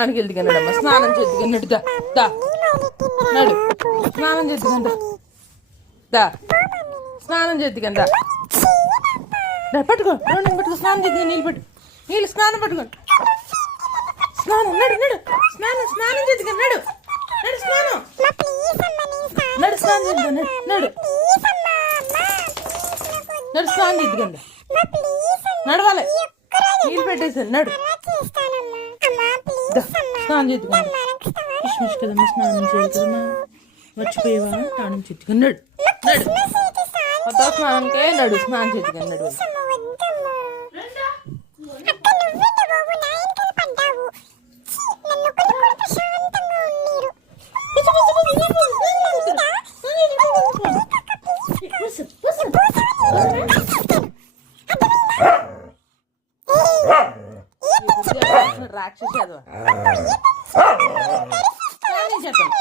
స్నానానికి వెళ్తున్నడమ్మా, స్నానం చేద్దుకున్నాడు. దా దా నడు, స్నానం చేద్దుకందా, దా స్నానం చేద్దుకందా, పట్టుకో పట్టుకో, స్నానం చేద్దు, నీళ్ళు పట్టు, నీళ్ళు స్నానం పట్టుకోండి, స్నానం నడు నడు, స్నానం స్నానం చేద్దుక, నడు నడు, స్నానం నడు, స్నానం చేద్దు, నడు నడు, స్నానం చేద్దుకందా, నడవాలి, నీళ్ళు పెట్టేసాను, నడు స్నానం చేద్దుకండి. కిష్మిష్ కదమ్మా, స్నానం చేయదు కదమ్మా, మర్చిపోయేవా? స్నానం చేద్దుకున్నాడు, నడు కొత్త స్నానంకే నడు, స్నానం చేద్దుకున్నాడు. రాక్షసి అదవా చెప్పండి.